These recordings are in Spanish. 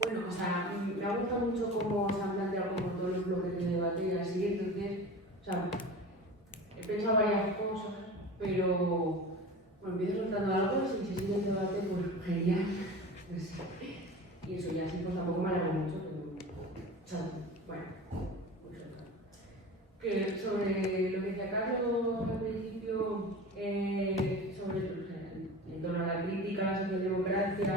Bueno, o sea, me ha gustado mucho cómo se han planteado como todos los bloques de debate y así, entonces, o sea, he pensado varias cosas, pero bueno, empiezo soltando algo, si se sigue el debate, pues genial. Y eso ya sí, pues tampoco me alegro mucho, pero, o sea, bueno, muy soltado. Que sobre lo que decía Carlos al principio, sobre en torno a la crítica a la socialdemocracia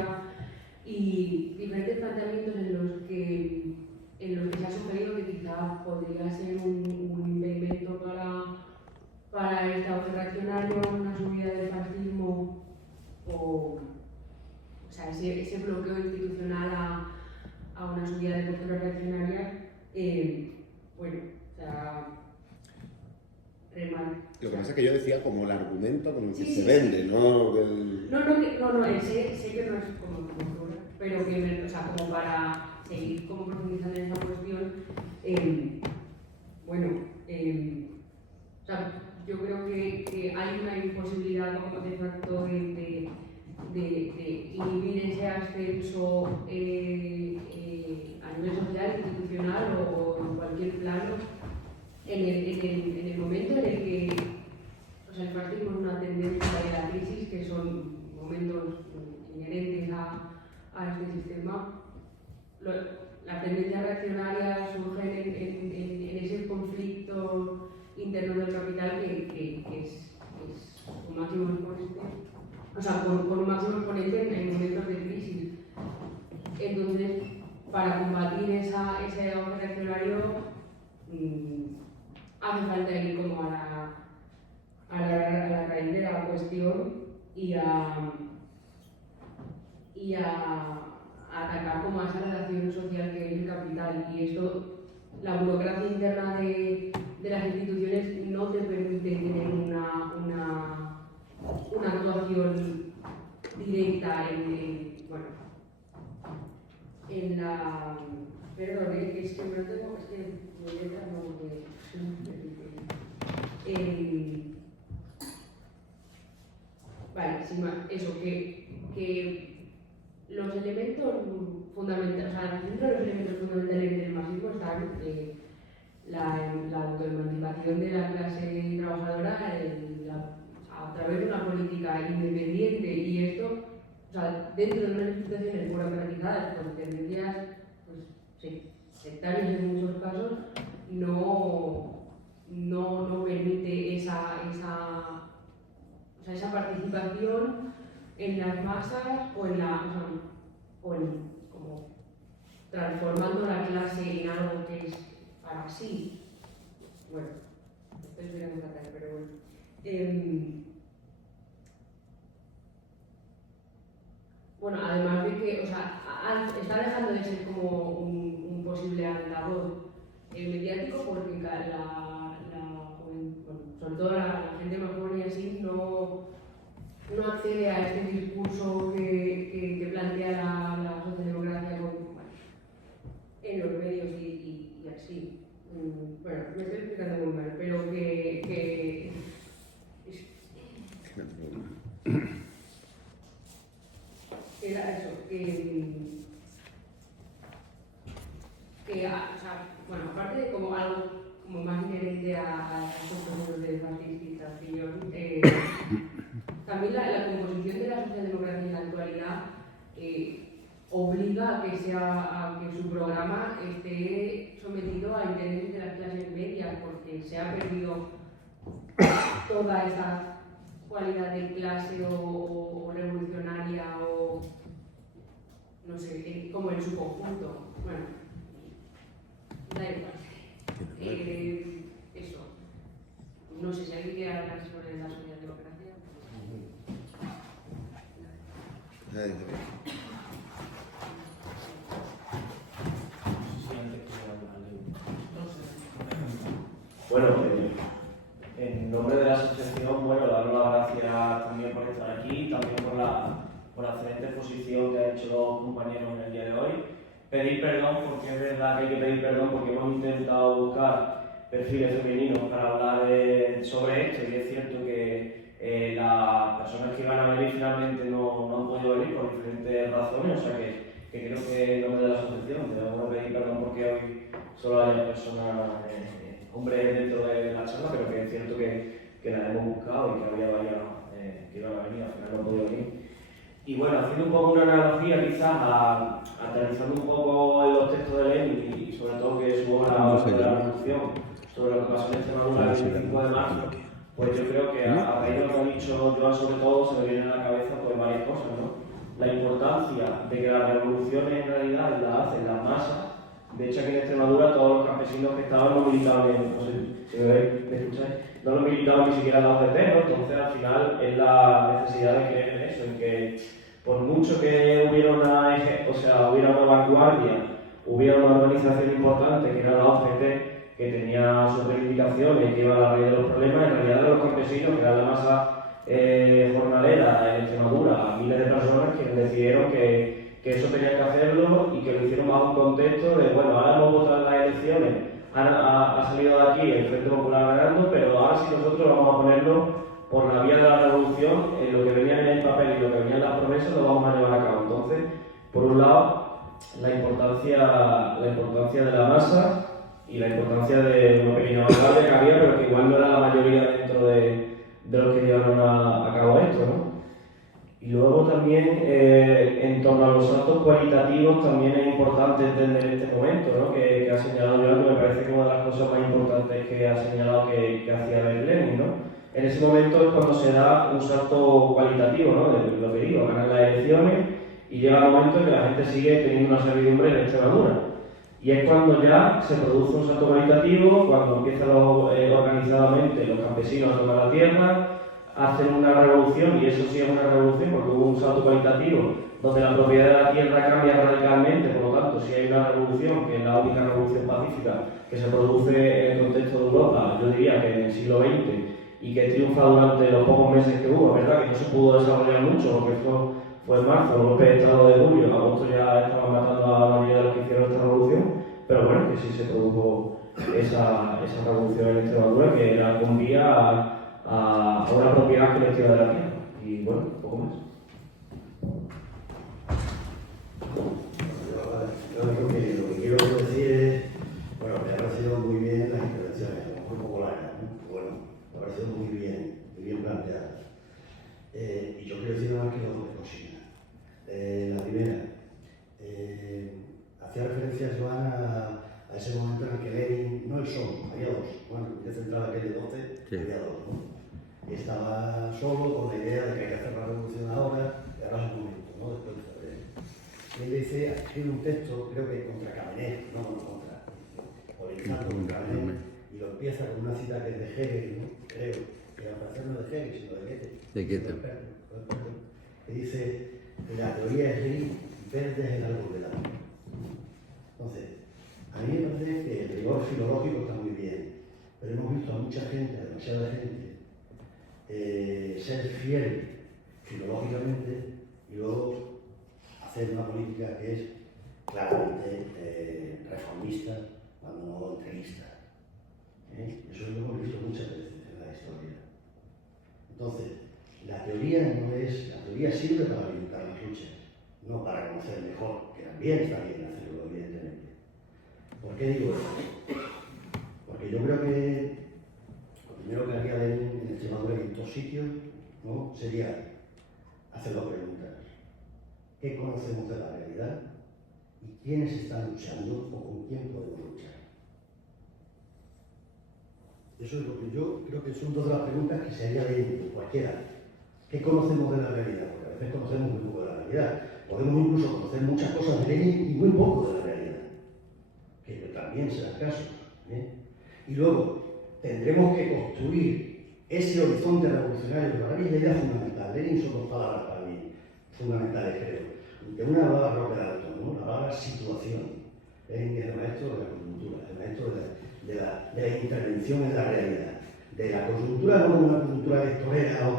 y diferentes planteamientos en los que se ha sugerido que quizá podría ser un impedimento para este auge reaccionario, una subida del fascismo o sea, ese bloqueo institucional a una subida de postura reaccionaria, bueno, o sea, Lo que pasa es que yo decía como el argumento con el que sí, se vende, ¿no? Sé que no es como postura, pero que, o sea, como para seguir como profundizando en esa cuestión, bueno, o sea, yo creo que hay una imposibilidad como de facto de inhibir ese ascenso a nivel social, institucional o en cualquier plano en el momento en el que o sea, el fascismo es una tendencia de la crisis que son momentos inherentes a este sistema. Las tendencias reaccionarias surgen en ese conflicto interno del capital que es un máximo exponente, o sea, con un máximo exponente en momentos de crisis. Entonces, para combatir ese auge reaccionario, hace falta ir como a la raíz de la cuestión y a atacar como a esa relación social que es el capital. Y esto, la burocracia interna de las instituciones no te permite tener una actuación directa en la... Perdón, es que no tengo, es que mi letra no me permite. Vale, sin más, eso, que los elementos fundamentales, o sea, dentro de los elementos fundamentales del marxismo están la autoemancipación de la clase trabajadora a través de una política independiente y esto, o sea, dentro de unas instituciones burocratizadas con tendencias, pues sí, sectarias en muchos casos, no permite esa participación en las masas o como transformando la clase en algo que es para sí. Bueno, estoy mirando fatal, pero bueno. Bueno, además de que, o sea, está dejando de ser como un posible altavoz mediático porque sobre todo la gente más joven y así no accede a este discurso que plantea la socialdemocracia en los medios y así. Bueno, me estoy explicando muy mal, pero era eso, o sea, bueno, aparte de como algo como más inherente a estos procesos de fascistización, también la composición de la socialdemocracia en la actualidad obliga a que su programa esté sometido a intereses de las clases medias, porque se ha perdido toda esa cualidad de clase o revolucionaria o no sé, como en su conjunto. Bueno, da igual. Eso. No sé si alguien quiere hablar sobre la socialdemocracia. Bueno, en nombre de la asociación, bueno, daros las gracias también por estar aquí, también por la excelente exposición que han hecho los compañeros en el día de hoy. Pedir perdón, porque es verdad que hay que pedir perdón, porque hemos intentado buscar perfiles femeninos para hablar sobre esto, y es cierto que las personas que iban a venir finalmente no han podido venir. venir por diferentes razones, o sea que creo que en nombre de la asociación debemos pedir perdón porque hoy solo haya personas, hombres dentro de la charla, pero que es cierto que la hemos buscado y que había varias que iban a venir, al final no han podido venir. Y bueno, haciendo un poco una analogía quizás, aterrizando un poco en los textos de Lenin y sobre todo que su obra de la Revolución, sobre lo que pasó en Extremadura el 25 de marzo, pues yo creo que a raíz de lo que ha dicho Joan sobre todo se me vienen a la cabeza pues varias cosas, ¿no? La importancia de que las revoluciones en realidad las hacen las masas. De hecho aquí en Extremadura todos los campesinos que estaban no militaban, no sé si me veis, me escucháis, no lo militaban ni siquiera en la UGT, ¿no? Entonces al final es la necesidad de creer en eso, en que por mucho que hubiera una vanguardia, hubiera una organización importante que era la OGT, que tenía sus reivindicaciones y que iba a la raíz de los problemas, en realidad eran los campesinos, que eran la masa jornalera en Extremadura, miles de personas que decidieron que eso tenían que hacerlo y que lo hicieron bajo un contexto de, bueno, ahora hemos votado las elecciones, ha salido de aquí el Frente Popular ganando, pero ahora sí nosotros vamos a ponernos por la vía de la revolución, lo que venía en el papel y lo que venía en las promesas lo vamos a llevar a cabo. Entonces, por un lado, la importancia de la masa y la importancia de una pequeña vanguardia que había, pero que igual no era la mayoría dentro de los que llevaron a cabo esto, ¿no? Y luego también, en torno a los saltos cualitativos, también es importante entender este momento, ¿no? que ha señalado Joan, que me parece que una de las cosas más importantes que ha señalado que hacía ver Lenin, ¿no? En ese momento es cuando se da un salto cualitativo, ¿no? De lo que digo, ganan las elecciones y llega el momento en que la gente sigue teniendo una servidumbre en Extremadura. Y es cuando ya se produce un salto cualitativo, cuando empiezan organizadamente los campesinos a tomar la tierra, hacen una revolución, y eso sí es una revolución porque hubo un salto cualitativo donde la propiedad de la tierra cambia radicalmente. Por lo tanto, si hay una revolución, que es la única revolución pacífica que se produce en el contexto de Europa, yo diría que en el siglo XX, y que triunfa durante los pocos meses que hubo, ¿verdad? Que no se pudo desarrollar mucho porque fue en marzo, el golpe de Estado de julio, en agosto ya estaban matando a la mayoría de los que hicieron esta revolución, pero bueno, que sí se produjo esa revolución en Extremadura, que era un día a una propiedad colectiva de la tierra. Y bueno, poco más. Yo creo que lo que quiero decir es, bueno, me ha parecido muy bien las intervenciones, a lo mejor un poco largas, ¿no? Bueno, me ha parecido muy bien planteadas. Y yo quiero decir nada más que dos cositas. La primera, hacía referencia Joan a ese momento en el que Lenin, no el solo, había dos, bueno, el central aquel de 12, sí. Había dos, ¿no? Y estaba solo con la idea de que hay que hacer la revolución ahora, y ahora es el momento, ¿no? Después de febrero. Él dice, escribe un texto, creo que contra Cabernet, no contra, politizando contra Cabernet, y lo empieza con una cita que es de Hegel, ¿no? Creo, que la frase no es de Hegel, sino de Goethe. De Goethe. Que dice, la teoría es gris, verde es el árbol del amor. Entonces, a mí me parece que el rigor filológico está muy bien, pero hemos visto a mucha gente, a demasiada gente, ser fiel filológicamente y luego hacer una política que es claramente reformista, cuando no entreguista. Eso lo hemos visto muchas veces en la historia. Entonces, la teoría sirve para orientar las luchas, no para conocer mejor, que también está bien hacerlo, evidentemente. ¿Por qué digo esto? Porque yo creo que lo primero que haría Lenin en Extremadura y en todos sitios, ¿no? Sería hacer dos preguntas. ¿Qué conocemos de la realidad? ¿Y quiénes están luchando o con quién podemos luchar? Eso es lo que yo creo que son dos de las preguntas que se haría Lenin, cualquiera. ¿Qué conocemos de la realidad? Porque a veces conocemos muy poco de la realidad. Podemos incluso conocer muchas cosas de Lenin y muy poco de la realidad. Que también será el caso. Y luego, tendremos que construir ese horizonte revolucionario, que para mí es la idea fundamental. Lenin son dos palabras para mí fundamentales, creo. De una hablaba Roque Dalton, ¿no? La palabra situación. Lenin es el maestro de la coyuntura, el maestro de la intervención en la realidad. De la coyuntura no como una coyuntura electorera o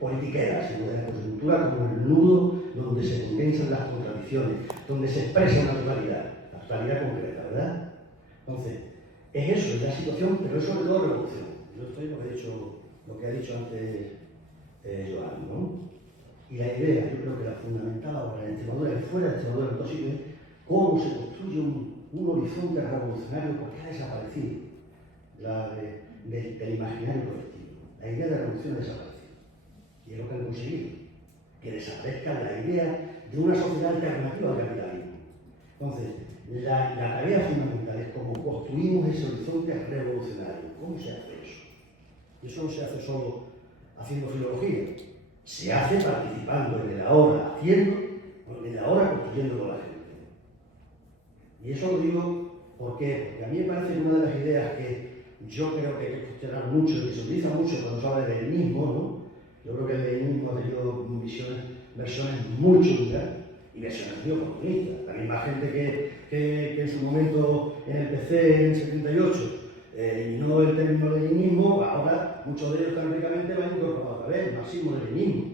politiquera, sino de la coyuntura como el nudo donde se condensan las contradicciones, donde se expresa una totalidad, la totalidad concreta, ¿verdad? Entonces, es eso, es la situación, pero es sobre todo revolución. Yo estoy lo que ha dicho antes Joan, ¿no? Y la idea, yo creo que la fundamental ahora en Extremadura y fuera de Extremadura en todos sitios es cómo se construye un horizonte revolucionario porque ha desaparecido del imaginario colectivo. La idea de revolución ha desaparecido. Y es lo que han conseguido, que desaparezca la idea de una sociedad alternativa al capitalismo. Entonces, la tarea fundamental es cómo construimos ese horizonte revolucionario. ¿Cómo se hace eso? Y eso no se hace solo haciendo filología. Se hace participando en el ahora, haciendo, en el ahora construyendo con la gente. Y eso lo digo ¿por qué? Porque a mí me parece que una de las ideas que yo creo que hay que cuestionar mucho y que se utiliza mucho cuando se habla de leninismo, ¿no? Yo creo que el leninismo ha tenido versiones muy chungas y versiones muy oportunistas. La misma gente que en su momento en el PC en el 78 eliminó el término leninismo, ahora muchos de ellos tan ricamente lo han incorporado otra vez, marxismo-leninismo.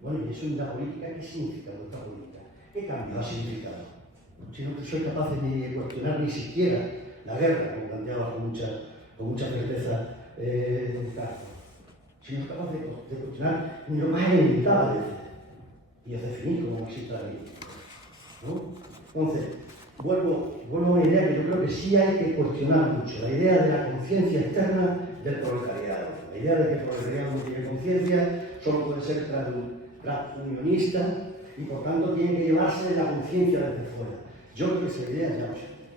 Bueno, y eso en la política, ¿qué significa nuestra política? ¿Qué cambio ha significado? Si no soy capaz de cuestionar ni siquiera la guerra, como planteaba con mucha certeza Castro. Si no es capaz de cuestionar ni lo más elemental de veces. Y es definir como marxista ¿no? Entonces, vuelvo a una idea que yo creo que sí hay que cuestionar mucho, la idea de la conciencia externa del proletariado. La idea de que el proletariado no tiene conciencia, solo puede ser transunionista y por tanto tiene que llevarse la conciencia desde fuera. Yo creo que esa idea ya no se tiene.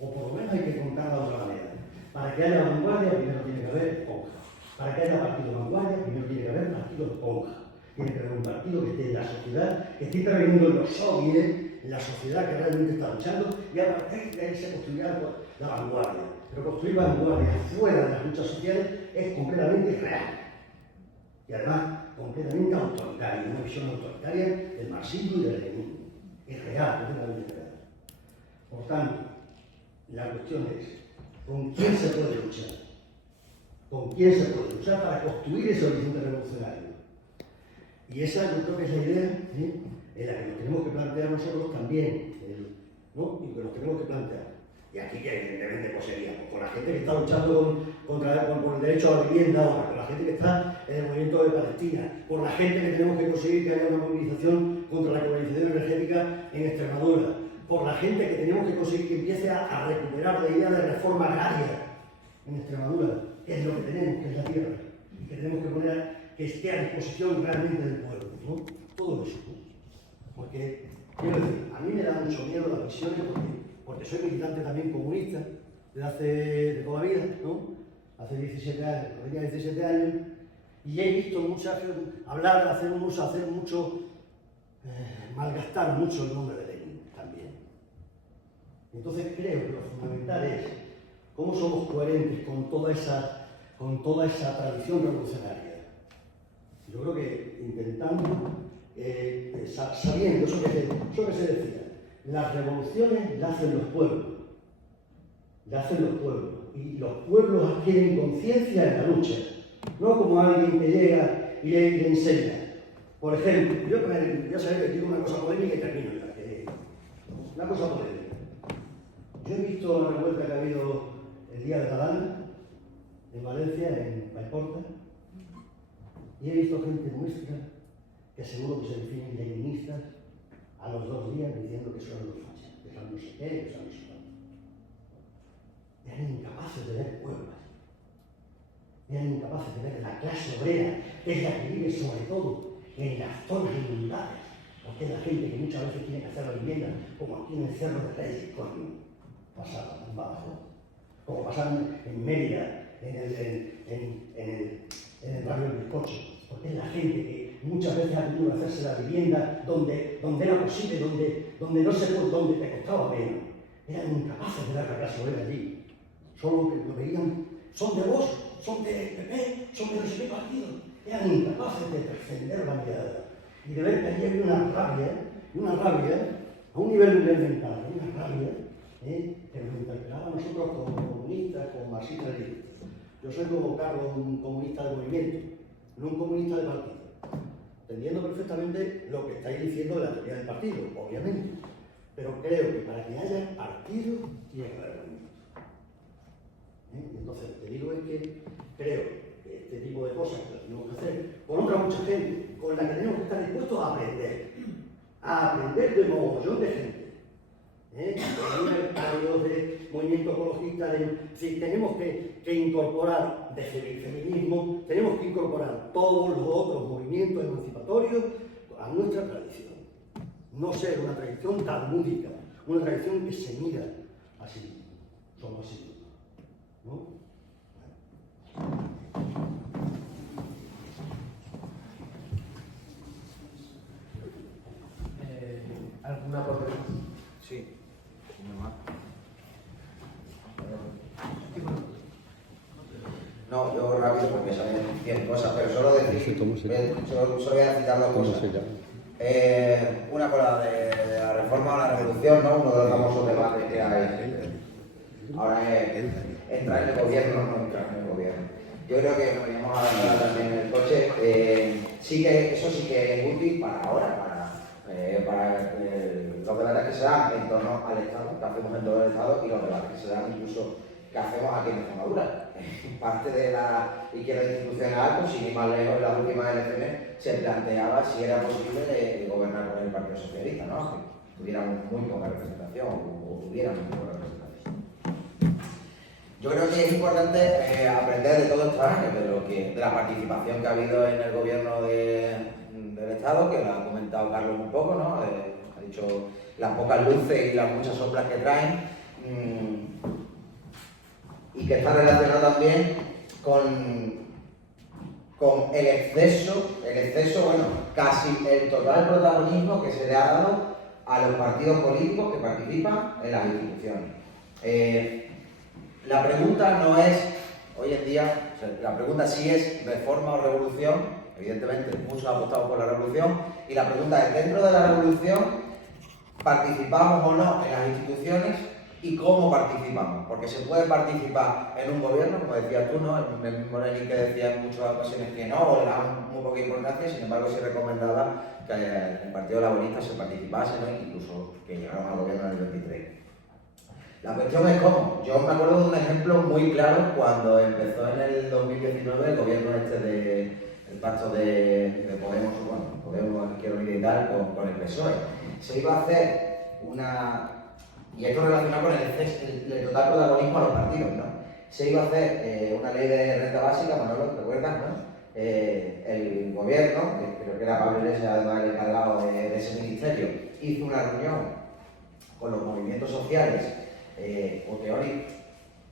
O por lo menos hay que contarla de otra manera. Para que haya vanguardia, primero tiene que haber esponja. Para que haya partido de vanguardia, primero tiene que haber partido de esponja. Tiene que haber un partido que esté en la sociedad, que esté interviniendo en los soviets, en la sociedad que realmente está luchando, y a partir de ahí se construirá la vanguardia. Pero construir vanguardia fuera de las luchas sociales es completamente real. Y además, completamente autoritaria, una visión autoritaria del marxismo y del leninismo. Es real, completamente real. Por tanto, la cuestión es, ¿con quién se puede luchar? ¿Con quién se puede luchar para construir ese horizonte revolucionario? Y esa yo creo que es la idea en la que nos tenemos que plantear nosotros también, ¿no? Y que nos tenemos que plantear. Y aquí que evidentemente pues sería con la gente que está luchando por el derecho a la vivienda ahora, con la gente que está en el movimiento de Palestina, con la gente que tenemos que conseguir que haya una movilización contra la colonización energética en Extremadura, por la gente que tenemos que conseguir que empiece a recuperar la idea de reforma agraria en Extremadura, que es lo que tenemos, que es la tierra, y que tenemos que poner que esté a disposición realmente del pueblo, ¿no? Todo eso, ¿no? Porque, quiero decir, a mí me da mucho miedo las visiones porque soy militante también comunista de toda la vida, ¿no? Hace 17 años, tenía 17 años, y he visto muchas hablar, hacer mucho, malgastar mucho el nombre de Lenin también. Entonces creo que lo fundamental es cómo somos coherentes con toda esa tradición revolucionaria. Yo creo que intentando, sabiendo eso que se decía, las revoluciones las hacen los pueblos, y los pueblos adquieren conciencia en la lucha, no como alguien que llega y le enseña. Por ejemplo, yo sabía que digo una cosa polémica y termino ya, una cosa polémica. Yo he visto la revuelta que ha habido el día de la Lana, en Valencia, en Paiporta, y he visto gente nuestra que seguro que se definen leninistas a los 2 días diciendo que son los fascistas, que son no sé qué, que son no sé cuánto. Eran incapaces de ver pueblos, eran incapaces de ver la clase obrera, que es la que vive sobre todo en las zonas inundables, porque es la gente que muchas veces tiene que hacer la vivienda, como aquí en el Cerro de Reyes, pasaba un bajo, como pasaban en Mérida, en el barrio del Bizcocho, porque es la gente que muchas veces ha tenido que hacerse la vivienda donde era posible, donde te costaba menos. Eran incapaces de ver la clase obrera allí. Solo que lo veían, son de Vox, son de PP, son de no sé qué partido. Eran incapaces de trascender la mirada y de ver que allí había una rabia, a un nivel mental, una rabia, que nos interpelaba a nosotros como comunistas, como marxistas-leninistas. Yo soy como Carlos, un comunista de movimiento, no un comunista de partido. Entendiendo perfectamente lo que estáis diciendo de la teoría del partido, obviamente. Pero creo que para que haya partido, tiene que haber movimiento. Entonces, lo que digo es que creo que este tipo de cosas que las tenemos que hacer con otra mucha gente, con cuenta que tenemos que estar dispuestos a aprender de mogollón de gente. De movimiento ecologista, si tenemos que incorporar de feminismo, tenemos que incorporar todos los otros movimientos emancipatorios a nuestra tradición. No ser una tradición talmúdica, una tradición que se mira así, solo así, ¿no? ¿Alguna pregunta? Sí. No, yo rápido porque saben 100 cosas, pero solo decir, solo voy a citar dos cosas. Una con la de la reforma o la revolución, ¿no? Uno de los famosos debates que hay. Ahora es entrar en el gobierno o no entrar en el gobierno. Yo creo que nos veníamos a hablar también en el coche. Eso sí que es útil para ahora, para los debates que se dan en torno al Estado, que hacemos en todo el Estado, y los debates que se dan incluso que hacemos aquí en Extremadura. Parte de la izquierda institucional, pues, sin ir más lejos, en las últimas elecciones se planteaba si era posible gobernar con el Partido Socialista, ¿no? Que tuviéramos muy poca representación, o tuviéramos muy poca representación. Yo creo que es importante aprender de todos estos años, de la participación que ha habido en el gobierno del Estado, que lo ha comentado Carlos un poco, ¿no? Ha dicho las pocas luces y las muchas sombras que traen. Y que está relacionado también con el exceso, bueno, casi el total protagonismo que se le ha dado a los partidos políticos que participan en las instituciones. La pregunta no es, hoy en día, la pregunta sí es reforma o revolución. Evidentemente, muchos apostamos por la revolución, y la pregunta es, dentro de la revolución, ¿participamos o no en las instituciones? ¿Y cómo participamos? Porque se puede participar en un gobierno, como decías tú, ¿no? El mismo Lenin, que decía en muchas ocasiones que no, o le daban muy poca importancia, sin embargo se recomendaba que el Partido Laborista se participase, ¿no? Incluso que llegaron al gobierno en el 23. La cuestión es cómo. Yo me acuerdo de un ejemplo muy claro cuando empezó en el 2019 el gobierno el pacto de Podemos, bueno, Podemos, Izquierda Unida y tal, con el PSOE. Se iba a hacer y esto relacionado con el total protagonismo a los partidos, ¿no? Se iba a hacer una ley de renta básica, Manolo, ¿te acuerdas, no? El gobierno, que creo que era Pablo Iglesias, además el encargado de ese ministerio, hizo una reunión con los movimientos sociales,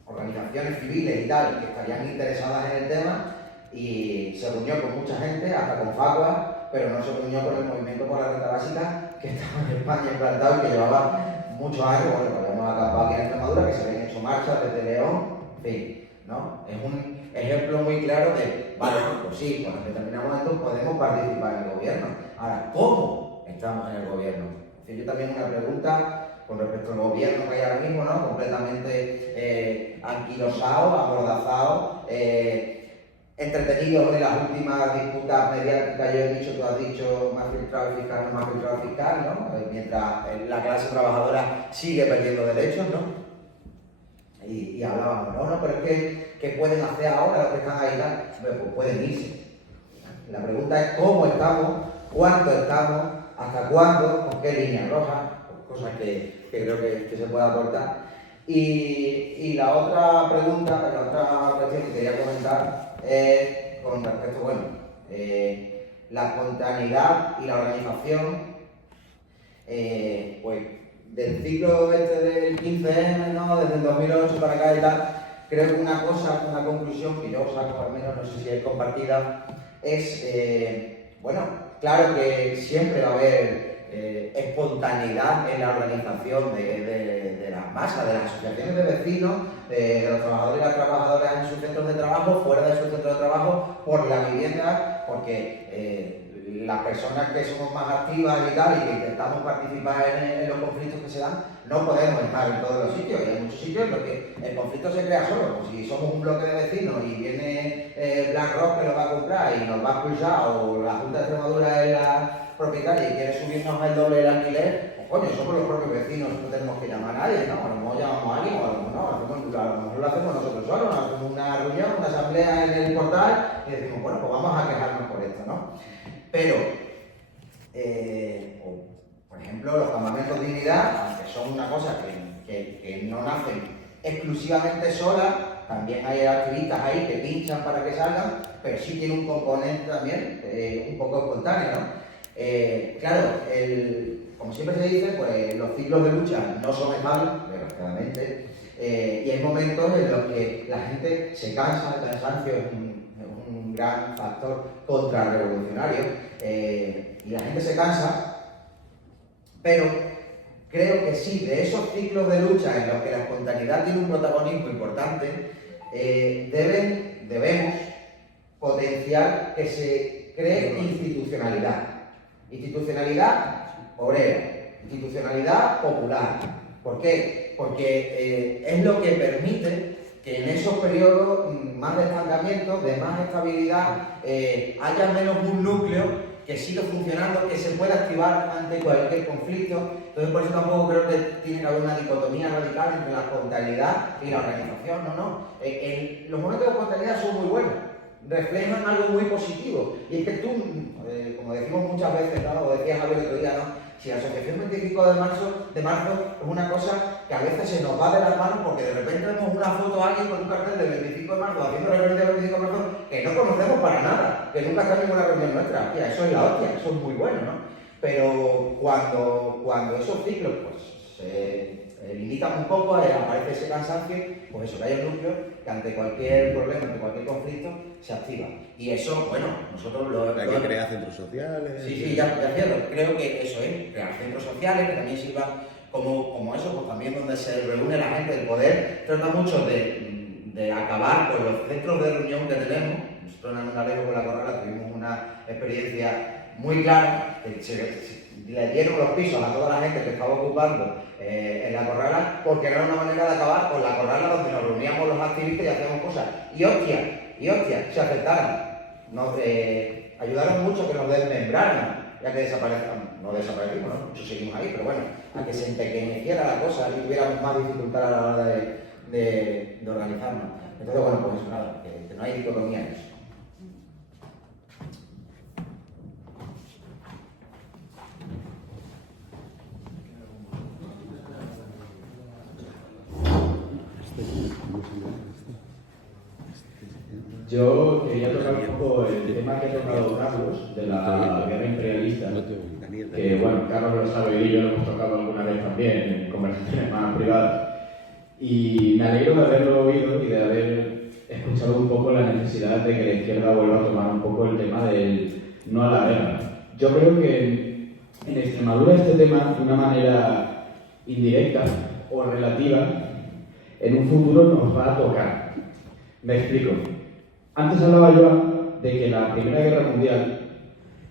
organizaciones civiles y tal, que estarían interesadas en el tema, y se reunió con mucha gente, hasta con Facua, pero no se reunió con el movimiento por la renta básica, que estaba en España implantado y que llevaba muchos años, bueno, que habíamos acabado aquí en Extremadura, que se habían hecho marchas desde León, en fin, ¿no? Es un ejemplo muy claro de, vale, pues sí, cuando en determinado momento podemos participar en el gobierno. Ahora, ¿cómo estamos en el gobierno? Es decir, yo también una pregunta con respecto al gobierno que hay ahora mismo, ¿no? Completamente anquilosado, amordazado, entretenido en las últimas disputas mediáticas. Yo he dicho, tú has dicho, más filtrado el fiscal, no más filtrado el fiscal, ¿no? Mientras la clase trabajadora sigue perdiendo derechos, ¿no? Y hablábamos, no, pero es ¿qué pueden hacer ahora los que están ahí? Pues pueden irse. La pregunta es cómo estamos, cuánto estamos, hasta cuándo, con qué línea roja, cosas que creo que se puede aportar. Y la otra pregunta, la otra cuestión que quería comentar es con respecto, bueno, la espontaneidad y la organización, pues del ciclo del 15M, ¿no? Desde el 2008 para acá y tal, creo que una conclusión que yo saco, al menos no sé si es compartida, es, bueno, claro que siempre va a haber espontaneidad en la organización de las masas, de las asociaciones de vecinos, de los trabajadores y las trabajadoras en sus centros de trabajo, fuera de sus centros de trabajo, por la vivienda, porque las personas que somos más activas y tal, y que intentamos participar en los conflictos que se dan, no podemos estar en todos los sitios, y hay muchos sitios en los que el conflicto se crea solo. Pues si somos un bloque de vecinos y viene BlackRock que lo va a comprar y nos va a expulsar, o la Junta de Extremadura es la propietaria y quiere subirnos el doble del alquiler, pues coño, somos los propios vecinos, no tenemos que llamar a nadie, ¿no? A lo mejor llamamos a alguien, o a lo mejor no, a lo mejor lo hacemos nosotros solos, hacemos una reunión, una asamblea en el portal y decimos, bueno, pues vamos a quejarnos por esto, ¿no? Pero, por ejemplo, los campamentos de dignidad, aunque son una cosa que no nacen exclusivamente solas, también hay activistas ahí que pinchan para que salgan, pero sí tiene un componente también un poco espontáneo, ¿no? Claro, como siempre se dice, pues los ciclos de lucha no son estables, desgraciadamente, y hay momentos en los que la gente se cansa, el cansancio es un gran factor contrarrevolucionario, y la gente se cansa, pero creo que sí, de esos ciclos de lucha en los que la espontaneidad tiene un protagonismo importante, debemos potenciar que se cree institucionalidad. Institucionalidad obrera, institucionalidad popular. ¿Por qué? Porque es lo que permite que en esos periodos más de estancamiento, de más estabilidad, haya menos un núcleo que siga funcionando, que se pueda activar ante cualquier conflicto. Entonces, por eso tampoco creo que tiene que haber una dicotomía radical entre la espontaneidad y la organización, no. Los momentos de espontaneidad son muy buenos, reflejan algo muy positivo. Y es que tú, como decimos muchas veces, ¿no? O decía Javier el otro día, ¿no? Si la Asociación 25 de marzo es una cosa que a veces se nos va de las manos porque de repente vemos una foto a alguien con un cartel del 25 de marzo haciendo referencia al 25 de marzo que no conocemos para nada, que nunca está en ninguna reunión nuestra. Hostia, eso es la hostia, eso es muy bueno, ¿no? Pero cuando esos ciclos pues, se limitan un poco, aparece ese cansancio, pues eso, que haya un núcleo que ante cualquier problema, ante cualquier conflicto, se activa. Y eso, bueno, nosotros Hay que crear centros sociales. Sí, ya cierro. Creo que eso es, crear centros sociales que también sirvan como eso, pues también donde se reúne la gente. El poder trata mucho de acabar con los centros de reunión que tenemos. Nosotros en Andalego con la Corrala tuvimos una experiencia muy clara, que le dieron los pisos a toda la gente que estaba ocupando en la Corrala, porque era una manera de acabar con la Corrala donde nos reuníamos los activistas y hacíamos cosas. Y hostia, se aceptaron. Nos ayudaron mucho a que nos desmembraran, ya que no desaparecimos, ¿no? Muchos seguimos ahí, pero bueno, a que se empequeñeciera la cosa y tuviéramos más dificultad a la hora de organizarnos. Entonces, bueno, pues eso, nada, que no hay dicotomía en eso. Yo quería tocar un poco el tema que ha tocado Carlos, de la guerra imperialista, que bueno, Carlos lo sabe y yo lo hemos tocado alguna vez también en conversaciones más privadas. Y me alegro de haberlo oído y de haber escuchado un poco la necesidad de que la izquierda vuelva a tomar un poco el tema del no a la guerra. Yo creo que en Extremadura este tema, de una manera indirecta o relativa, en un futuro nos va a tocar. Me explico. Antes hablaba yo de que la Primera Guerra Mundial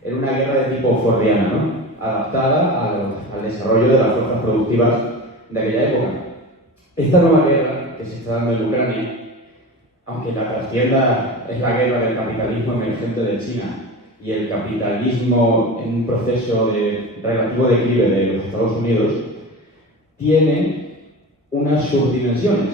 era una guerra de tipo fordiana, ¿no? Adaptada al desarrollo de las fuerzas productivas de aquella época. Esta nueva guerra que se está dando en Ucrania, aunque la trascienda es la guerra del capitalismo emergente de China y el capitalismo en un proceso de relativo declive de los Estados Unidos, tiene unas subdimensiones.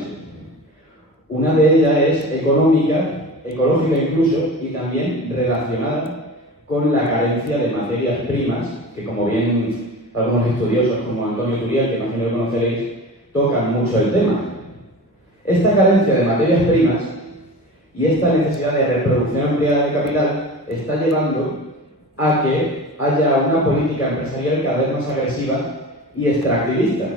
Una de ellas es económica, ecológica incluso, y también relacionada con la carencia de materias primas, que como bien algunos estudiosos como Antonio Turiel, que imagino que conoceréis, tocan mucho el tema. Esta carencia de materias primas y esta necesidad de reproducción ampliada de capital está llevando a que haya una política empresarial cada vez más agresiva y extractivista.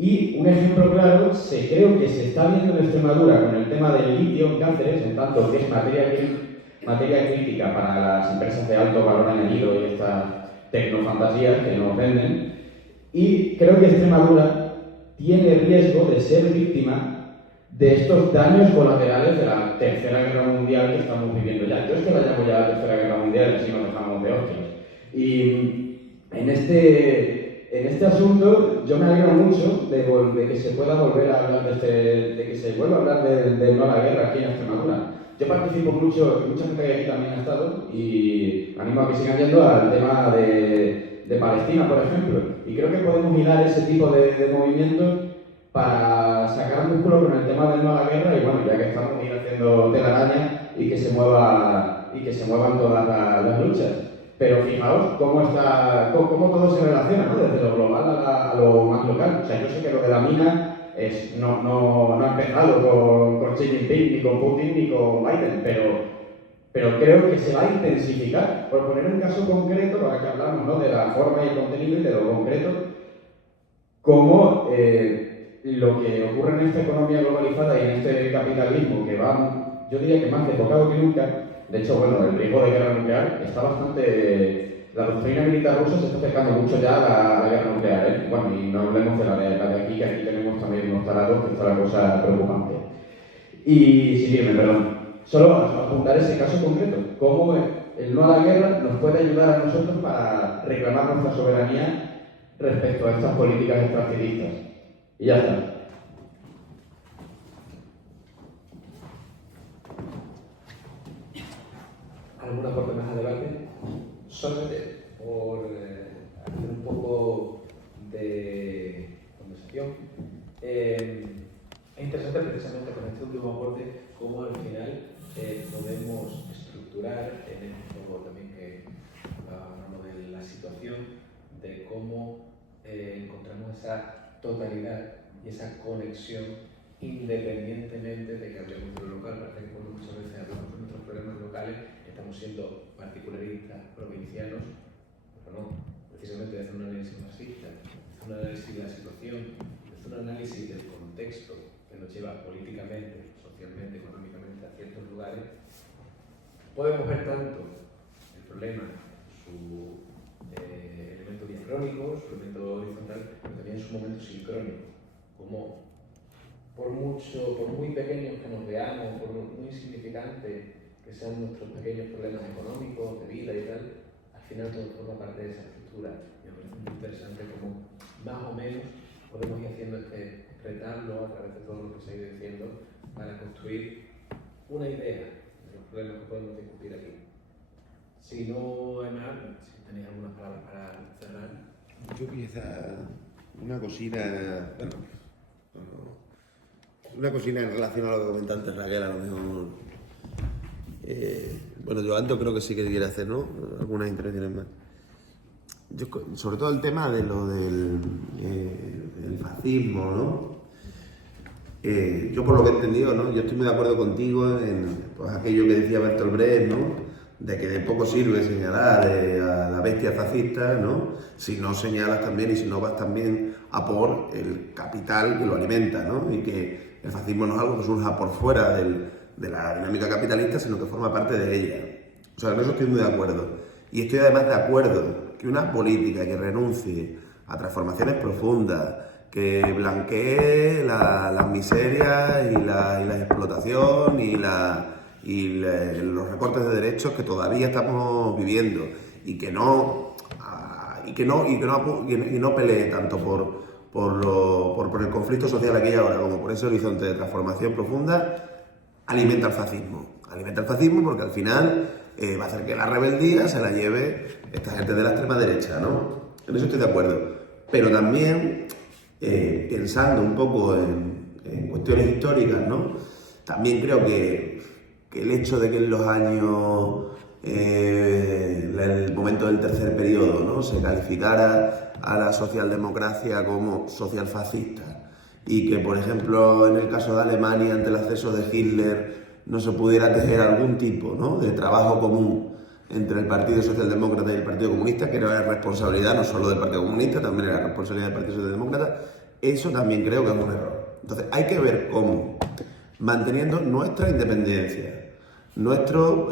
Y un ejemplo claro, creo que se está viendo en Extremadura con el tema del litio en Cáceres, en tanto que es materia crítica para las empresas de alto valor añadido y estas tecnofantasías que nos venden. Y creo que Extremadura tiene riesgo de ser víctima de estos daños colaterales de la Tercera Guerra Mundial que estamos viviendo ya. Yo es que la llamo ya la Tercera Guerra Mundial y así nos dejamos de hostias. Y en este asunto yo me alegro mucho de que se pueda volver a hablar de que se vuelva a hablar de no a la guerra aquí en Extremadura. Yo participo mucho, mucha gente que aquí también ha estado y animo a que sigan yendo al tema de Palestina, por ejemplo. Y creo que podemos hilar ese tipo de movimientos para sacar músculo con el tema del no a la guerra y bueno, ya que estamos ir haciendo telaraña y que se muevan todas las luchas. Pero fijaos cómo todo se relaciona, ¿no? Desde lo global a lo más local. O sea, yo sé que lo de la mina no ha empezado con Xi Jinping, ni con Putin, ni con Biden, pero creo que se va a intensificar. Por poner un caso concreto, ahora que hablamos, ¿no?, de la forma y el contenido y de lo concreto, como lo que ocurre en esta economía globalizada y en este capitalismo que va, yo diría que más desbocado que nunca. De hecho, bueno, el riesgo de guerra nuclear está bastante... La doctrina militar rusa se está acercando mucho ya a la guerra nuclear, ¿eh? Bueno, y no hablemos de la de aquí, que aquí tenemos también unos tarados, que está la cosa preocupante. Y, seguirme, perdón. Solo apuntar ese caso concreto, cómo el no a la guerra nos puede ayudar a nosotros para reclamar nuestra soberanía respecto a estas políticas extractivistas. Y ya está. ¿Algún aporte más adelante? Solamente por hacer un poco de conversación. Es interesante precisamente con este último aporte cómo al final podemos estructurar en este juego también que hablamos de la situación, de cómo encontramos esa totalidad y esa conexión independientemente de que hablemos de lo local. Parece que cuando muchas veces hablamos de nuestros problemas locales estamos siendo particularistas, provincianos, pero no, precisamente de hacer un análisis marxista, de hacer un análisis de la situación, de hacer un análisis del contexto que nos lleva políticamente, socialmente, económicamente a ciertos lugares, podemos ver tanto el problema, su elemento diacrónico, su elemento horizontal, pero también su momento sincrónico, como por muy pequeños que nos veamos, por muy insignificantes que sean nuestros pequeños problemas económicos, de vida y tal, al final todo forma parte de esa estructura. Y me parece muy interesante cómo más o menos podemos ir haciendo este retablo a través de todo lo que se ha ido diciendo para construir una idea de los problemas que podemos discutir aquí. Si no hay más, si tenéis algunas palabras para cerrar. Yo quizá una cosita, una cosina en relación a lo que comentaba antes Raquel, a lo mejor. Bueno, Joanto creo que sí que quiere hacer, ¿no?, algunas intervenciones más. Yo, sobre todo el tema de lo del el fascismo, ¿no? Yo por lo que he entendido, ¿no?, yo estoy muy de acuerdo contigo en pues, aquello que decía Bertolt Brecht, ¿no?, de que de poco sirve señalar a la bestia fascista, ¿no?, si no señalas también y si no vas también a por el capital que lo alimenta, ¿no?, y que el fascismo no es algo que surja por fuera de la dinámica capitalista, sino que forma parte de ella. O sea, en eso estoy muy de acuerdo. Y estoy además de acuerdo que una política que renuncie a transformaciones profundas, que blanquee las miserias y la explotación y los recortes de derechos que todavía estamos viviendo, y que no pelee tanto por el conflicto social aquí y ahora como por ese horizonte de transformación profunda, alimenta el fascismo. Alimenta el fascismo porque al final va a hacer que la rebeldía se la lleve esta gente de la extrema derecha, ¿no? En eso estoy de acuerdo. Pero también, pensando un poco en cuestiones históricas, ¿no?, también creo que el hecho de que en los años, el momento del tercer periodo, ¿no?, se calificara a la socialdemocracia como socialfascista, y que, por ejemplo, en el caso de Alemania, ante el acceso de Hitler, no se pudiera tejer algún tipo, ¿no?, de trabajo común entre el Partido Socialdemócrata y el Partido Comunista, que era responsabilidad no solo del Partido Comunista, también era responsabilidad del Partido Socialdemócrata, eso también creo que es un error. Entonces, hay que ver cómo, manteniendo nuestra independencia, nuestro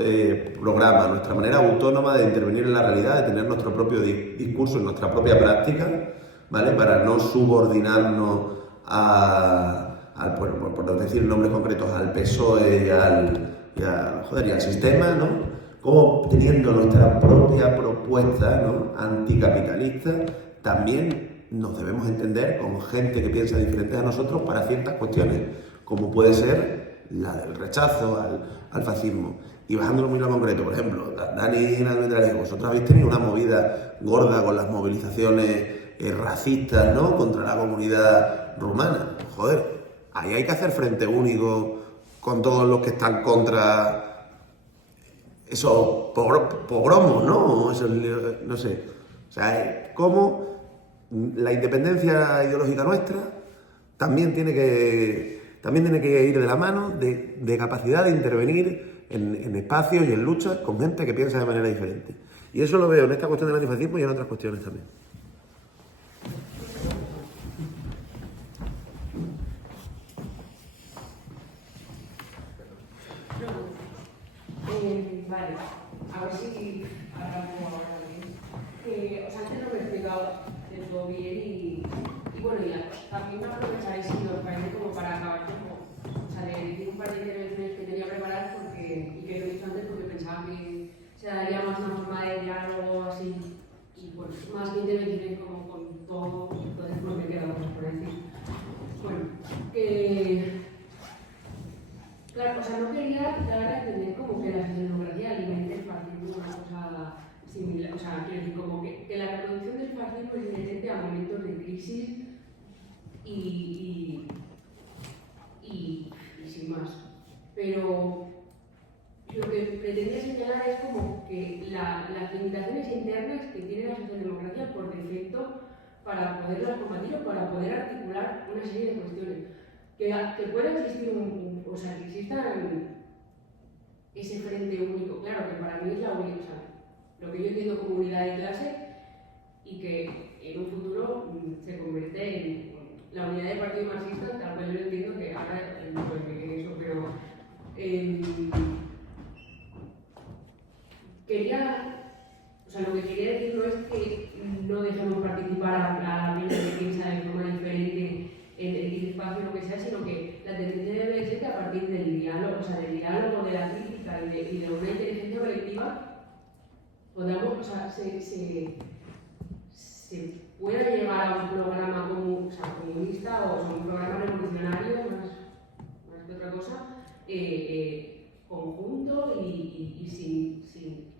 programa, nuestra manera autónoma de intervenir en la realidad, de tener nuestro propio discurso, nuestra propia práctica, ¿vale?, para no subordinarnos por no decir nombres concretos, al PSOE y al sistema, ¿no?, como teniendo nuestra propia propuesta, ¿no?, anticapitalista, también nos debemos entender como gente que piensa diferente a nosotros para ciertas cuestiones, como puede ser la del rechazo al fascismo. Y bajándolo muy a lo concreto, por ejemplo, Dani y Almendrales, vosotros habéis tenido una movida gorda con las movilizaciones racistas, ¿no?, contra la comunidad rumana. Joder, ahí hay que hacer frente único con todos los que están contra esos pogromos, ¿no? No sé. O sea, cómo la independencia ideológica nuestra también tiene que ir de la mano de capacidad de intervenir en espacios y en luchas con gente que piensa de manera diferente. Y eso lo veo en esta cuestión del antifascismo y en otras cuestiones también. Vale, a ver si arranco ahora bien. O sea, antes no me he explicado del todo bien y bueno, ya, también me aprovecháis si os parece como para acabar o sea, de decir un par de intervenciones que tenía preparadas y que lo he dicho antes porque pensaba que se daría más una forma de diálogo así y bueno, más que intervenciones como con todo, entonces no me queda cosas por decir. Bueno, claro, o sea, no quería dar a entender como que la socialdemocracia alimente el fascismo una cosa similar, o sea, quiero decir, como que la reproducción del fascismo es inherente a momentos de crisis y sin más. Pero lo que pretendía señalar es como que las limitaciones internas que tiene la socialdemocracia por defecto para poderlas combatir o para poder articular una serie de cuestiones. Que pueda existir o sea, que exista ese frente único, claro, que para mí es la unidad, o sea, lo que yo entiendo como unidad de clase y que en un futuro se convierte en la unidad del partido marxista, tal cual yo entiendo que ahora no expliqué eso, pero o sea, lo que quería decir no es que no dejemos participar a la gente que piensa de forma diferente en el espacio, lo que sea, sino que la tendencia debe ser que a partir del diálogo, o sea, del diálogo, de la crítica y de una inteligencia colectiva, podamos, o sea, se pueda llegar a un programa comunista o un programa revolucionario, más que otra cosa, conjunto y sin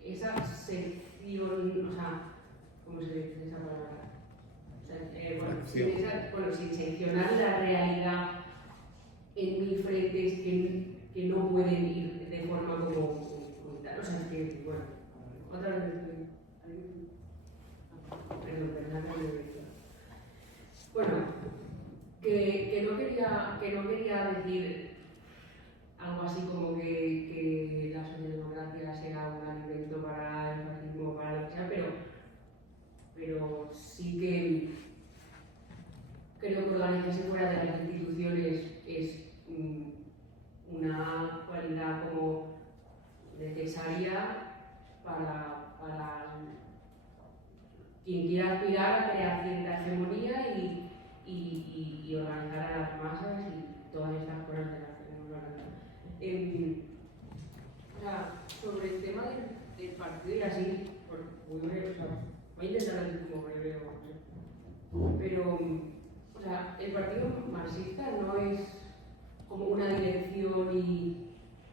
esa sección, o sea, ¿cómo se dice esa palabra? Sin seccionar la realidad en mil frentes que no pueden ir de forma como tal. O sea, es que, bueno, otra vez estoy. Perdón. Bueno, que no quería decir algo así como que la socialdemocracia sea un alimento para el fascismo, para lo que sea, pero sí que creo que organizarse fuera de las instituciones es una cualidad como necesaria para quien quiera aspirar a crear cierta hegemonía y organizar a las masas y todas estas cosas de las que hemos hablado. O sea, sobre el tema del partido y así, voy a intentar decir como breve o no sé. Pero, o sea, el partido marxista no es como una dirección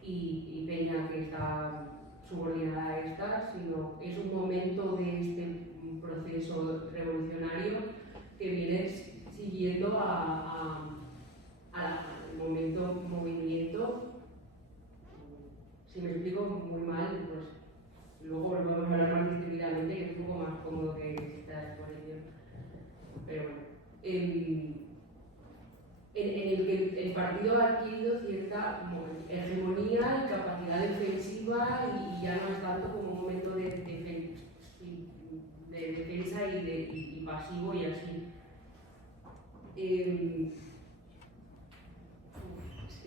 y peña que está subordinada a esta, sino es un momento de este proceso revolucionario que viene siguiendo al movimiento. Si me explico muy mal, pues luego volvemos a hablar más distintivamente, que es un poco más cómodo que esta exposición. Pero bueno, en el que el partido ha adquirido cierta hegemonía y capacidad defensiva y ya no es tanto como un momento de defensa y pasivo y así.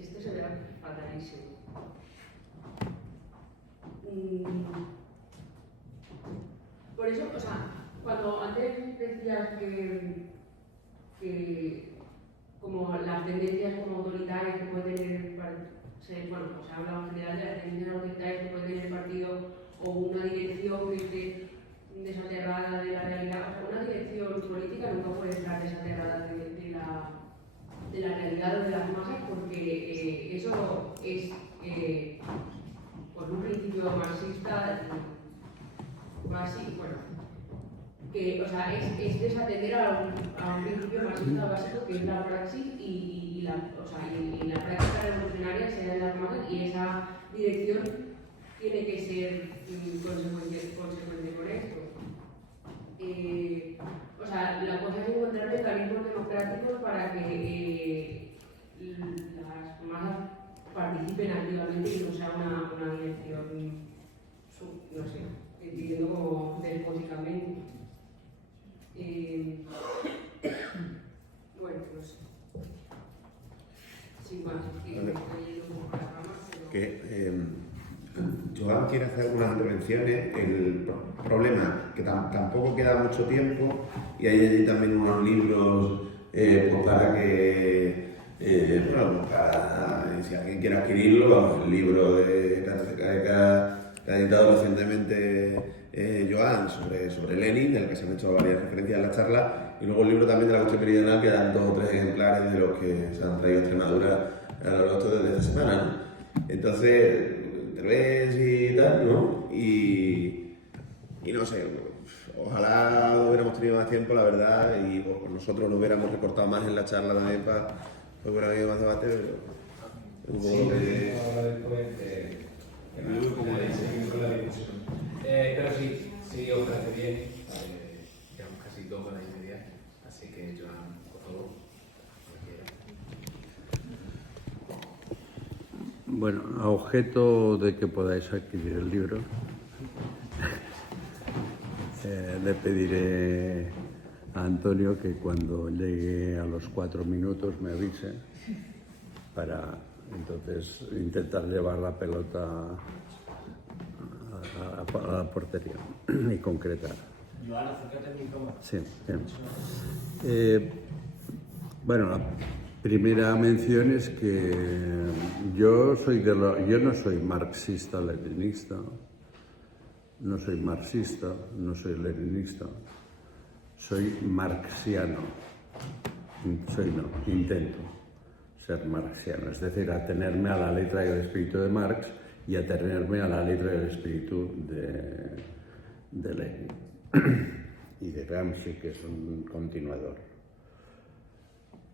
Esto se verá fatalísimo. Por eso, o sea, cuando antes decías que como las tendencias como autoritarias que puede tener bueno, pues se ha hablado en general de las tendencias autoritarias que puede tener el partido o una dirección que esté desaterrada de la realidad, o sea, una dirección política nunca puede estar desaterrada de la realidad o de las masas porque eso es pues un principio marxista básico, bueno, que o sea, es desatender a un principio marxista básico que es la praxis y la práctica revolucionaria se da en las masas y esa dirección tiene que ser consecuente con esto. O sea, la cosa es encontrar mecanismos democráticos para que las masas participen activamente y no sea una dirección, no sé, entiendo como despóticamente. Bueno, no sé. Sin más, es que Vale. estoy yendo un poco a las ramas, pero... Que Joan quiere hacer algunas intervenciones. El problema que tampoco queda mucho tiempo y hay allí también unos libros pues para que, bueno, para, si alguien quiere adquirirlo, el libro que ha editado recientemente Joan sobre Lenin, del que se han hecho varias referencias en la charla, y luego el libro también de la cuestión meridional, que dan 2 o 3 ejemplares de los que se han traído a Extremadura a lo largo de esta semana, ¿no? Entonces, interés y tal, ¿no? Y no sé, ojalá hubiéramos tenido más tiempo, la verdad, y pues, nosotros lo hubiéramos recortado más en la charla también para que hubiera habido más debate, pero es un poco lo que... seguimos con la discusión. Pero sí, os parece bien. Llevamos casi 2 horas y media, así que Joan, por favor, cualquiera. Bueno, a objeto de que podáis adquirir el libro, le pediré a Antonio que cuando llegue a los 4 minutos me avise para entonces intentar llevar la pelota a la portería y concretar. Joan, acércate al micrófono. Sí, bien. Bueno, la primera mención es que yo no soy marxista-leninista, no soy marxista, no soy leninista, soy marxiano. Intento ser marxiano, es decir, atenerme a la letra y al espíritu de Marx y atenerme a la letra y al espíritu de Lenin y de Gramsci, que es un continuador.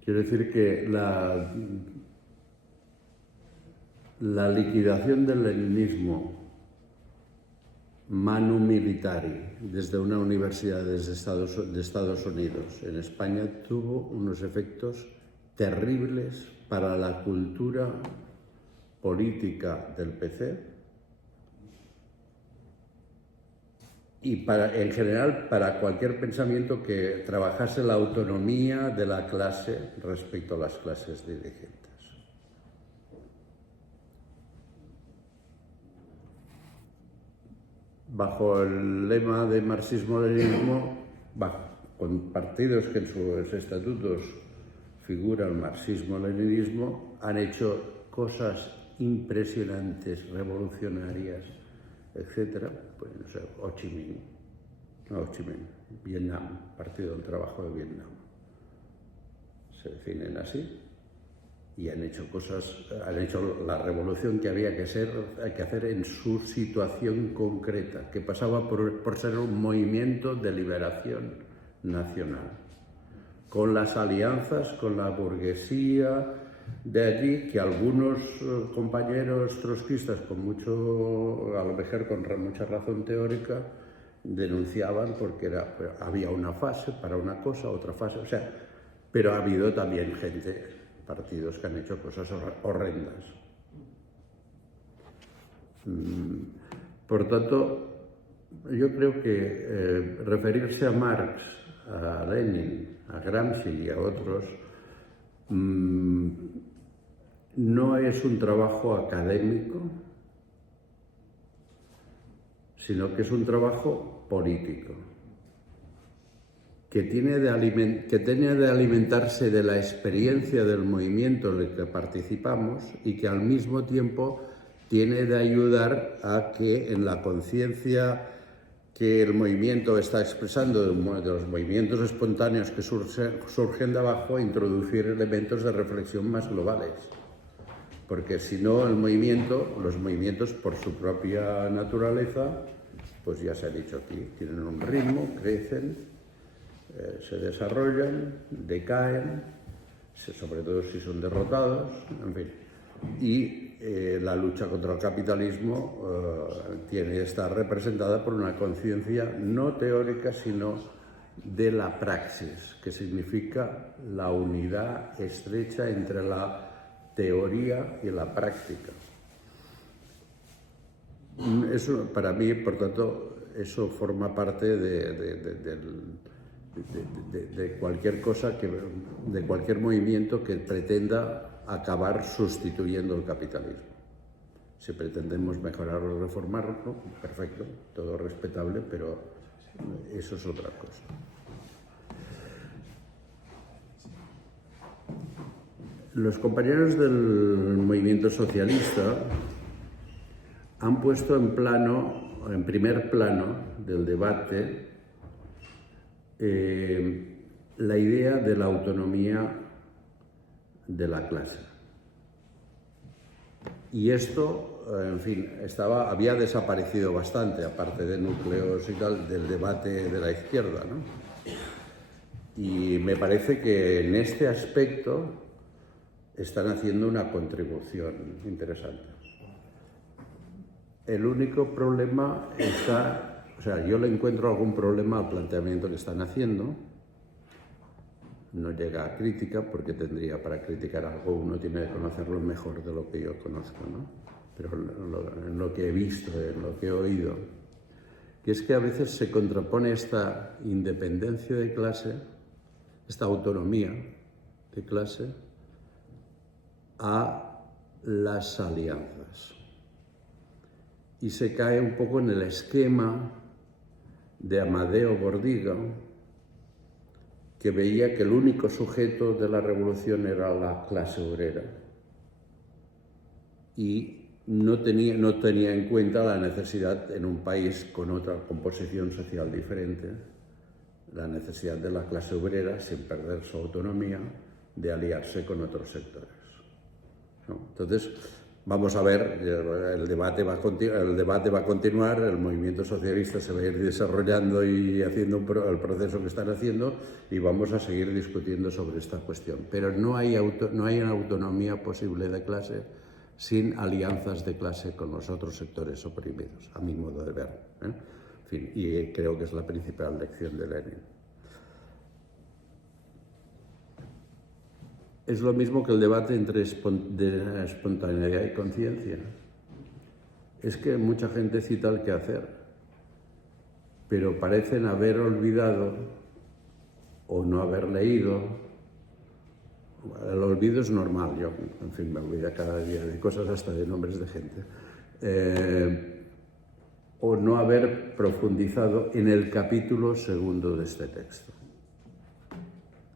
Quiero decir que la liquidación del leninismo manu militari desde una universidad de Estados Unidos en España tuvo unos efectos terribles para la cultura política del PC y en general para cualquier pensamiento que trabajase la autonomía de la clase respecto a las clases dirigentes. Bajo el lema de marxismo-leninismo, con partidos que en sus estatutos figura el marxismo-leninismo, han hecho cosas impresionantes, revolucionarias, etc. Pues no sé, Ho Chi Minh, Vietnam, Partido del Trabajo de Vietnam. Se definen así y han hecho la revolución que había que hacer en su situación concreta, que pasaba por ser un movimiento de liberación nacional, con las alianzas con la burguesía de allí, que algunos compañeros trotskistas, a lo mejor con mucha razón teórica, denunciaban porque había una fase para una cosa, otra fase, pero ha habido también partidos que han hecho cosas horrendas. Por tanto, yo creo que referirse a Marx, a Lenin, a Gramsci y a otros no es un trabajo académico, sino que es un trabajo político, que tiene de alimentarse de la experiencia del movimiento en el que participamos y que al mismo tiempo tiene de ayudar a que en la conciencia que el movimiento está expresando, de los movimientos espontáneos que surgen de abajo, introducir elementos de reflexión más globales. Porque si no, los movimientos por su propia naturaleza, pues ya se ha dicho aquí, tienen un ritmo, crecen, se desarrollan, decaen, sobre todo si son derrotados, en fin. Y la lucha contra el capitalismo tiene que estar representada por una conciencia no teórica, sino de la praxis, que significa la unidad estrecha entre la teoría y la práctica. Eso, para mí, por tanto, eso forma parte de cualquier cosa, de cualquier movimiento que pretenda acabar sustituyendo el capitalismo. Si pretendemos mejorarlo o reformarlo, perfecto, todo respetable, pero eso es otra cosa. Los compañeros del movimiento socialista han puesto en primer plano del debate la idea de la autonomía de la clase. Y esto, en fin, había desaparecido bastante, aparte de núcleos y tal, del debate de la izquierda, ¿no? Y me parece que en este aspecto están haciendo una contribución interesante. El único problema está, o sea, yo le encuentro algún problema al planteamiento que están haciendo. No llega a crítica, porque para criticar algo uno tiene que conocerlo mejor de lo que yo conozco, ¿no? Pero en lo que he visto, en lo que he oído, que es que a veces se contrapone esta independencia de clase, esta autonomía de clase, a las alianzas. Y se cae un poco en el esquema de Amadeo Bordiga, que veía que el único sujeto de la revolución era la clase obrera y no tenía en cuenta la necesidad, en un país con otra composición social diferente, la necesidad de la clase obrera, sin perder su autonomía, de aliarse con otros sectores, ¿no? Entonces, vamos a ver, el debate va a continuar, el movimiento socialista se va a ir desarrollando y haciendo el proceso que están haciendo, y vamos a seguir discutiendo sobre esta cuestión. Pero no hay una autonomía posible de clase sin alianzas de clase con los otros sectores oprimidos, a mi modo de ver, ¿eh? En fin, y creo que es la principal lección de Lenin. Es lo mismo que el debate entre espontaneidad y conciencia. Es que mucha gente cita el quehacer, pero parecen haber olvidado o no haber leído. El olvido es normal, yo, en fin, me olvido cada día de cosas, hasta de nombres de gente. O no haber profundizado en el capítulo segundo de este texto,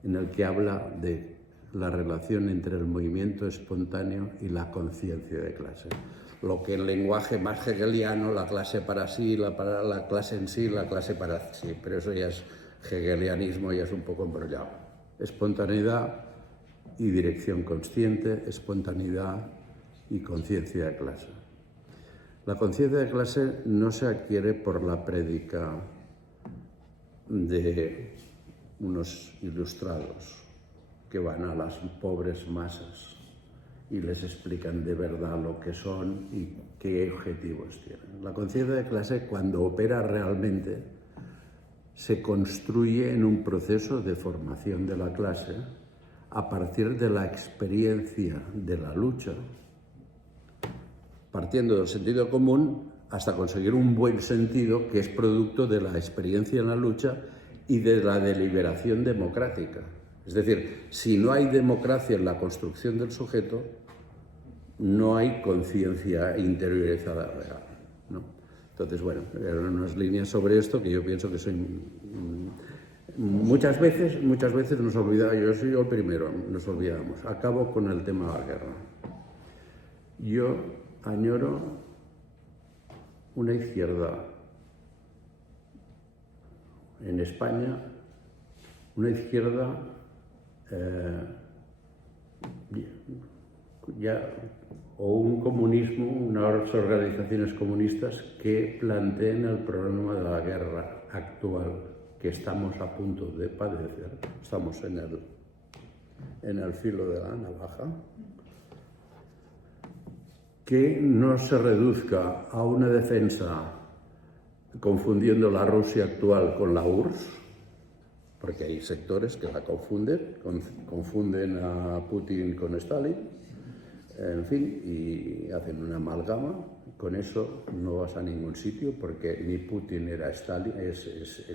en el que habla de la relación entre el movimiento espontáneo y la conciencia de clase. Lo que en lenguaje más hegeliano, la clase para sí, la clase en sí, la clase para sí, pero eso ya es hegelianismo, ya es un poco embrollado. Espontaneidad y dirección consciente, espontaneidad y conciencia de clase. La conciencia de clase no se adquiere por la prédica de unos ilustrados que van a las pobres masas y les explican de verdad lo que son y qué objetivos tienen. La conciencia de clase, cuando opera realmente, se construye en un proceso de formación de la clase a partir de la experiencia de la lucha, partiendo del sentido común hasta conseguir un buen sentido que es producto de la experiencia en la lucha y de la deliberación democrática. Es decir, si no hay democracia en la construcción del sujeto, no hay conciencia interiorizada real, ¿no? Entonces, bueno, eran unas líneas sobre esto que yo pienso que son... Muchas veces nos olvidamos, yo soy el primero, nos olvidamos. Acabo con el tema de la guerra. Yo añoro una izquierda en España, una izquierda o un comunismo, unas organizaciones comunistas que planteen el problema de la guerra actual que estamos a punto de padecer. Estamos en el filo de la navaja. que no se reduzca a una defensa confundiendo la Rusia actual con la URSS, porque hay sectores que la confunden a Putin con Stalin, en fin, y hacen una amalgama. Con eso no vas a ningún sitio, porque ni Putin era Stalin, es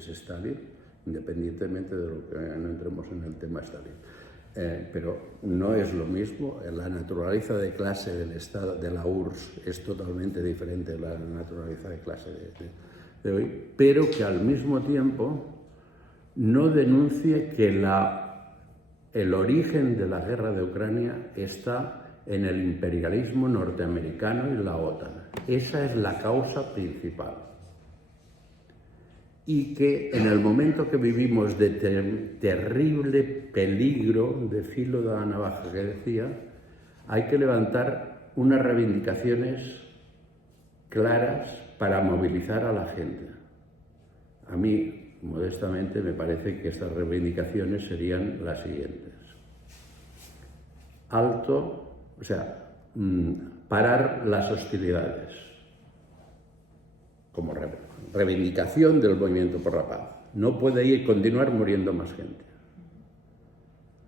Stalin, independientemente de lo que no entremos en el tema Stalin. Pero no es lo mismo. La naturaleza de clase del Estado, de la URSS, es totalmente diferente de la naturaleza de clase de hoy, pero que al mismo tiempo no denuncie que el origen de la guerra de Ucrania está en el imperialismo norteamericano y la OTAN. Esa es la causa principal. Y que en el momento que vivimos de terrible peligro, de filo de la navaja que decía, hay que levantar unas reivindicaciones claras para movilizar a la gente. A mí, modestamente, me parece que estas reivindicaciones serían las siguientes. Alto, o sea, parar las hostilidades como reivindicación del movimiento por la paz. No puede continuar muriendo más gente.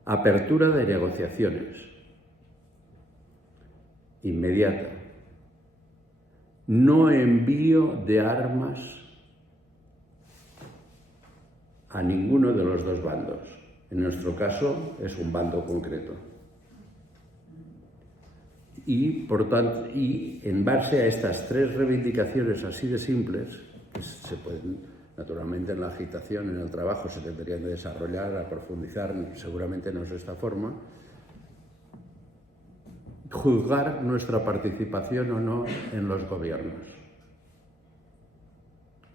Apertura de negociaciones inmediata. No envío de armas a ninguno de los dos bandos. En nuestro caso es un bando concreto. Y, por tanto, en base a estas tres reivindicaciones así de simples, que se pueden, naturalmente en la agitación, en el trabajo, se tendrían de desarrollar, a profundizar, seguramente no es de esta forma, juzgar nuestra participación o no en los gobiernos.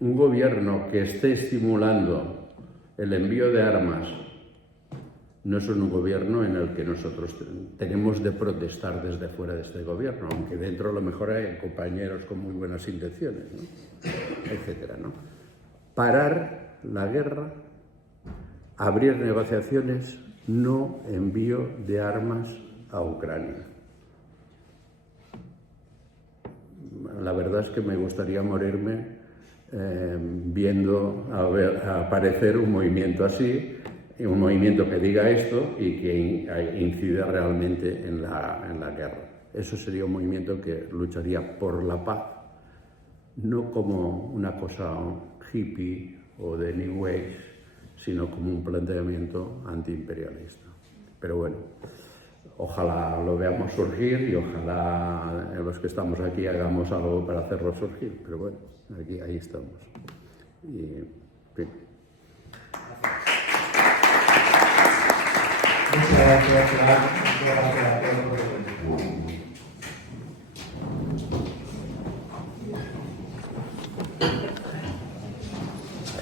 Un gobierno que esté estimulando el envío de armas no es un gobierno en el que nosotros tenemos de protestar desde fuera de este gobierno, aunque dentro a lo mejor hay compañeros con muy buenas intenciones, ¿no? Etcétera, ¿no? Parar la guerra, abrir negociaciones, no envío de armas a Ucrania. La verdad es que me gustaría morirme viendo aparecer un movimiento así, un movimiento que diga esto y que incida realmente en la guerra. Eso sería un movimiento que lucharía por la paz, no como una cosa hippie o de New Age, sino como un planteamiento antiimperialista. Pero bueno, ojalá lo veamos surgir y ojalá los que estamos aquí hagamos algo para hacerlo surgir. Pero bueno, ahí estamos. Y, en fin. Muchas gracias, Muchas gracias.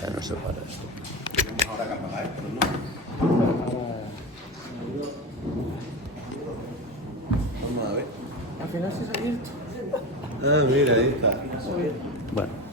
Ya no se para esto. Tenemos ahora que apagar esto, ¿no? Vamos a ver. Al final se ha abierto. Ah, mira, ahí está. Bueno.